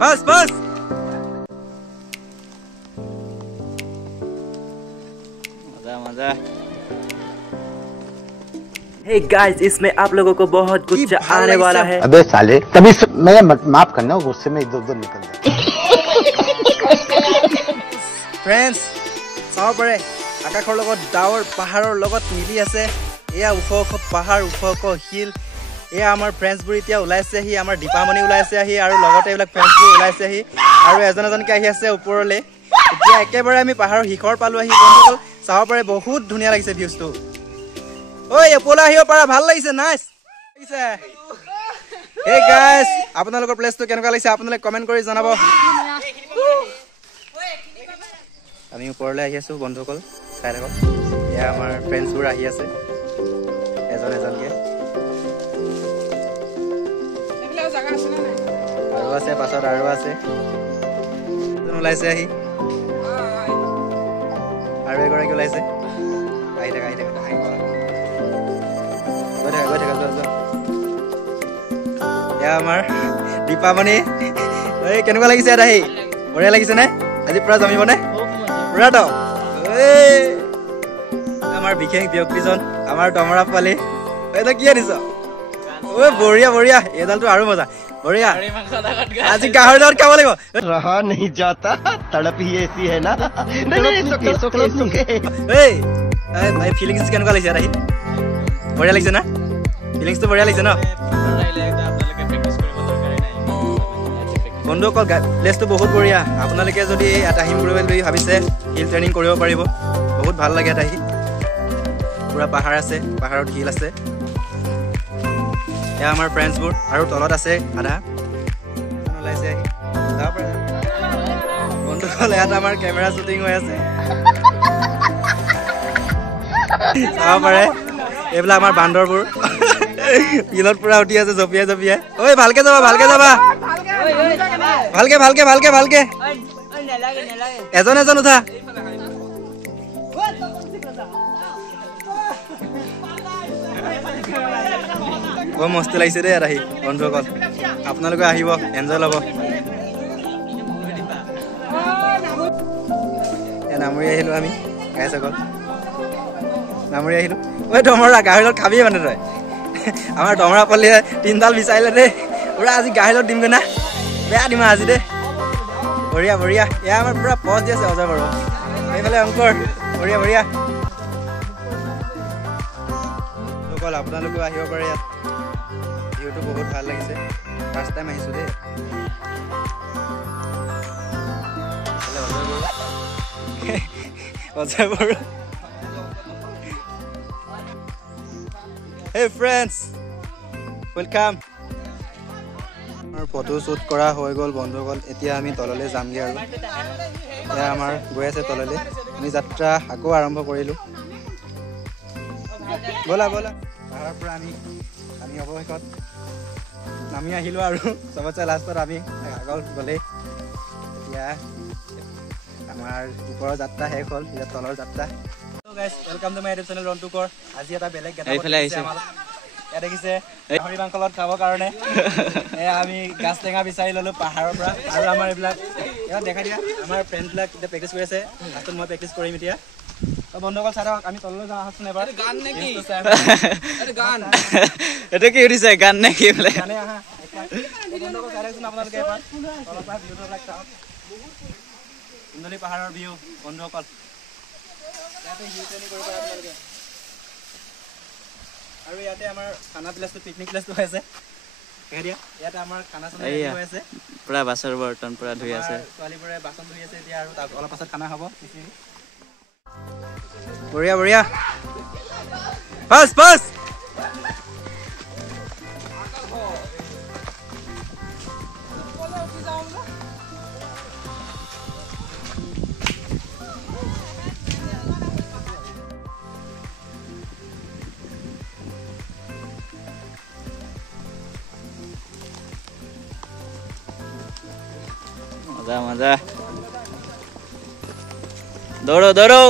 बस बस मजा मजा। हे गाइस, इसमें आप लोगों को बहुत कुछ आने वाला है। अबे साले तभी मैं माफ करना गुस्से में इधर उधर निकल जाता। फ्रेंड्स চাব পাৰে আকাশৰ লগত ডাৱৰ পাহাৰৰ লগত মিলি আছে। এয়া ওখ ওখ পাহাৰ ওখ ওখ হিল। এয়া আমাৰ ফ্ৰেন্ডছবোৰ এতিয়া ওলাইছেহি, আমাৰ দীপামণি ওলাইছেহি আৰু লগতে এইবিলাক ফ্ৰেন্ডছবোৰ ওলাইছেহি আৰু এজন এজনকৈ আহি আছে ওপৰলৈ। এতিয়া একেবাৰে আমি পাহাৰৰ শিখৰ পালোঁ আহি। বন্ধুসকল চাব পাৰে বহুত ধুনীয়া লাগিছে ভিউজটো। ঐ ওপৰলৈ আহিব পাৰা, ভাল লাগিছে, নাইচ লাগিছে। হে গাইজ আপোনালোকৰ প্লেচটো কেনেকুৱা লাগিছে আপোনালোকে কমেণ্ট কৰি জনাব। আমি ওপৰলৈ আহি আছোঁ বন্ধুসকল, চাই থাকক। এয়া আমাৰ ফ্ৰেণ্ডছবোৰ আহি আছে এজন এজনকৈ। আৰু আছে পাছত আৰু আছে ওলাইছে আহি আৰু এগৰাকী ওলাইছে। আহি থাকা আহি থাকা গৈ থাকা গৈ থাকা যোৱা যোৱা। এয়া আমাৰ দীপামণি। এই কেনেকুৱা লাগিছে ইয়াত আহি? বঢ়িয়া লাগিছেনে? আজি পুৰা জমিবনে? পুৰা দ আমাৰ বিশেষ ব্যক্তিজন আমাৰ দমৰা পোৱালি। এইটো কি আনিছ? ঐ বঢ়িয়া বঢ়িয়া, এইডালটো আৰু মজা বঢ়িয়া। আজি গাহৰি লগত খাব লাগিব। रहा नहीं जाता तड़प ही ऐसी है ना। এই ফিলিংছ কেনেকুৱা লাগিছে আহি? বঢ়িয়া লাগিছে না? ফিলিংছটো বঢ়িয়া লাগিছে ন? বন্ধুসকল প্লেচটো বহুত বঢ়িয়া। আপোনালোকে যদি ইয়াত আহিম বুলি ভাবিছে হিল ট্ৰেইনিং কৰিব পাৰিব। বহুত ভাল লাগে ইয়াত আহি। পুৰা পাহাৰ আছে, পাহাৰত হিল আছে। এয়া আমাৰ ফ্ৰেণ্ডছবোৰ আৰু তলত আছে আধা ওলাইছে আহি। যাব পাৰে বন্ধুসকল, ইয়াত আমাৰ কেমেৰা শ্বুটিং হৈ আছে। চাব পাৰে এইবিলাক আমাৰ বান্দৰবোৰ হিলত পুৰা উঠি আছে জঁপিয়াই জঁপিয়াই। ঐ ভালকে যাবা ভালকে যাবা, ভালকে ভালকে ভালকে ভালকে এজন এজন উঠা। বৰ মস্তি লাগিছে দেই ইয়াত আহি বন্ধুসকল। আপোনালোকে আহিব, এনজয় ল'ব। নামৰি আহিলোঁ আমি গাইছ অকল নামৰি আহিলোঁ। ঐ দমৰা গাহৰি লগত খাবিয়ে মানে তই? আমাৰ দমৰা পোৱালিয়ে 3ডাল বিচাৰিলে দেই। পুৰা আজি গাহৰি লগত দিমগৈ না, বেয়া দিম আজি দেই। বঢ়িয়া বঢ়িয়া। এয়া আমাৰ পুৰা পজ দি আছে অজয় বাৰু। এইফালে অংকৰ বঢ়িয়া বঢ়িয়া। অকল আপোনালোকেও আহিব পাৰে ইয়াত। ভিউটো বহুত ভাল লাগিছে। ফাৰ্ষ্ট টাইম আহিছোঁ দেই। অজয় বড়ো। হে ফ্ৰেণ্ডছ ৱেলকাম। আমাৰ ফটো শ্বুট কৰা হৈ গ'ল বন্ধুসকল। এতিয়া আমি তললৈ যামগৈ আৰু এয়া আমাৰ গৈ আছে তললৈ। আমি যাত্ৰা আকৌ আৰম্ভ কৰিলোঁ। ব'লা ব'লা। পাহাৰৰ পৰা আমি অৱশেষত নামি আহিলোঁ আৰু চবতছে লাষ্টত আমি আগত গ'লেই। এতিয়া আমাৰ ওপৰৰ যাত্ৰা শেষ হ'ল, এতিয়া তলৰ যাত্ৰা। Guys welcome to my YouTube channel Rontu কৰ। আজি এটা বেলেগ ইয়াত দেখিছে গাহৰি মাংস লগত খাবৰ কাৰণে এয়া আমি গাছ টেঙা বিচাৰি ল'লোঁ পাহাৰৰ পৰা। আৰু আমাৰ এইবিলাক ইয়াত দেখাই দিয়া আমাৰ ফ্ৰেণ্ডবিলাক এতিয়া প্ৰেক্টিছ কৰি আছে। লাষ্টত মই প্ৰেক্টিচ কৰিম এতিয়া। বন্ধুসকল চাই থাকক। আমি তললৈ যাওঁ আহকচোন এবাৰ। গান নেকি? গান এইটো কি সুধিছে? গান নেকি বোলে? গানে আহা বন্ধুসকল চাই থাকচোন আপোনালোকে এবাৰ তলৰ পৰা ভিউবিলাক চাওক। সুন্দৰী পাহাৰৰ ভিউ বন্ধুসকল। ইয়াতে ভিউ ট্ৰেইনিং কৰিব পাৰে আপোনালোকে। আৰু ইয়াতে আমাৰ খানা প্লেচটো পিকনিক প্লেচটো হৈ আছে। ইয়াতে আমাৰ খানা চানা হৈ আছে। পুৰা বাছৰ বৰ্তন পুৰা ধুই আছে। ছোৱালীবোৰে বাচন ধুই আছে এতিয়া আৰু অলপ পাছত খানা হ'ব। বঢ়িয়া বঢ়িয়া। Bus bus. मजा मजा। दौड़ो दौड़ो।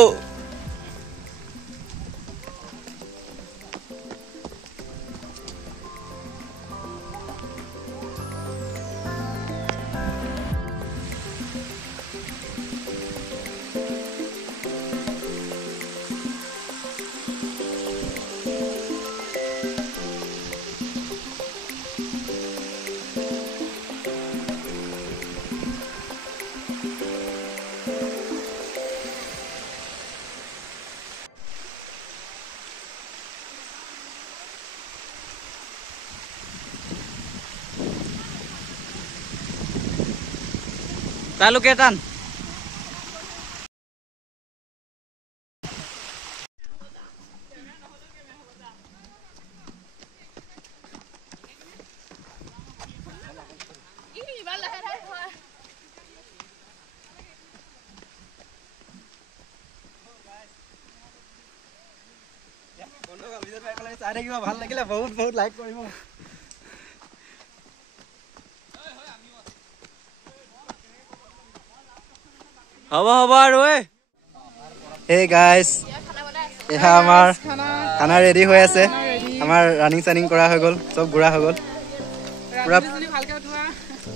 তালুকে টান চাই থাকিব ভাল লাগিলে বহুত বহুত লাইক কৰিব হ'ব হ'ব আৰু হে গাইজ এয়া আমাৰ খানা ৰেডি হৈ আছে আমাৰ ৰানিং চানিং কৰা হৈ গ'ল চব ঘূৰা হৈ গ'ল পুৰা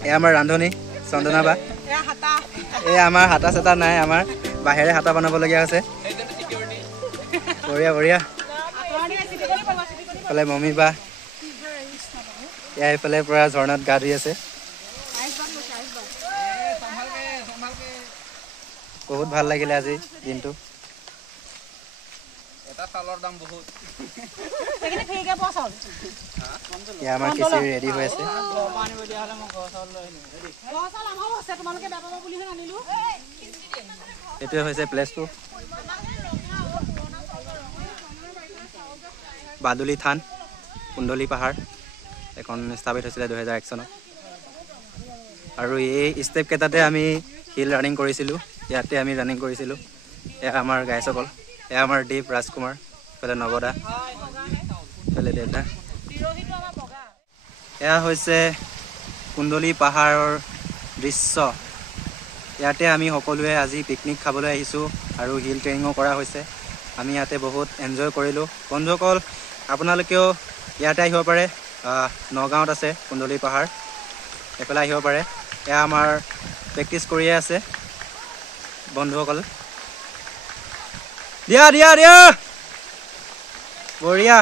এয়া আমাৰ ৰান্ধনি চন্দনা বা এয়া আমাৰ হাতা চাতা নাই আমাৰ বাহিৰে হাতা বনাবলগীয়া হৈছে বঢ়িয়া বঢ়িয়া এইফালে মমী বা এয়া এইফালে পুৰা ঝৰ্ণাত গা ধুই আছে বহুত ভাল লাগিলে আজি দিনটো এয়া আমাৰ খিচিৰি ৰেডি হৈ আছে এইটোৱে হৈছে প্লেচটো বাদুলি থান কুণ্ডলী পাহাৰ এখন স্থাপিত হৈছিলে 2001 চনত আৰু এই ষ্টেপ কেইটাতে আমি হিল ৰানিং কৰিছিলোঁ ইয়াতে আমি ৰানিং কৰিছিলোঁ এয়া আমাৰ গাইসকল এয়া আমাৰ দীপ ৰাজকুমাৰ এইফালে নৱদা এইফালে দেৱদা এয়া হৈছে কুণ্ডলী পাহাৰৰ দৃশ্য ইয়াতে আমি সকলোৱে আজি পিকনিক খাবলৈ আহিছোঁ আৰু হিল ট্ৰেইনিঙো কৰা হৈছে আমি ইয়াতে বহুত এনজয় কৰিলোঁ বন্ধুসকল আপোনালোকেও ইয়াতে আহিব পাৰে নগাঁৱত আছে কুণ্ডলী পাহাৰ এইফালে আহিব পাৰে এয়া আমাৰ প্ৰেক্টিচ কৰিয়ে আছে বন্ধুসকল দিয়া দিয়া দিয়া বঢ়িয়া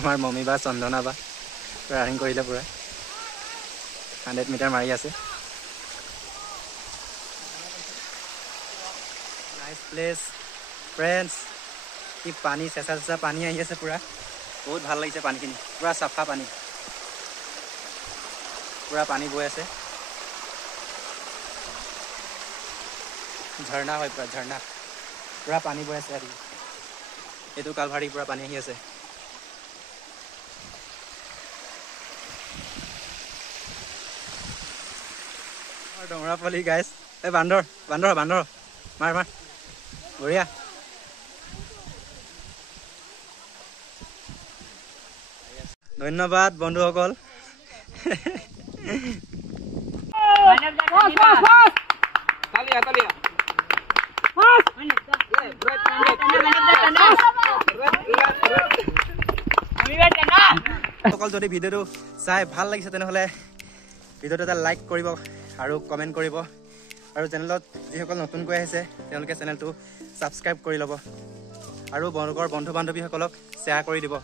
আমাৰ মমী বা চন্দনা বা ৰানিং কৰিলে পুৰা 100 মিটাৰ মাৰি আছে নাইচ প্লেচ ফ্ৰেণ্ডছ কি পানী চেঁচা চেঁচা পানী আহি আছে পুৰা বহুত ভাল লাগিছে পানীখিনি পুৰা চাফা পানী পুৰা পানী বৈ আছে ঝৰ্ণা হয় পুৰা ঝৰ্ণা পুৰা পানী বৈ আছে আৰু এইটো কালভাৰী পুৰা পানী আহি আছে ডঙৰা পোৱালি গাইছ এই বান্দৰ বান্দৰ বান্দৰ মাৰ মাৰ বঢ়িয়া ধন্যবাদ বন্ধুসকল যদি ভিডিঅ'টো চাই ভাল লাগিছে তেনেহ'লে ভিডিঅ'টো এটা লাইক কৰিব আৰু কমেণ্ট কৰিব আৰু চেনেলত যিসকল নতুনকৈ আহিছে তেওঁলোকে চেনেলটো ছাবস্ক্ৰাইব কৰি ল'ব আৰু বন্ধু বান্ধৱীসকলক শ্বেয়াৰ কৰি দিব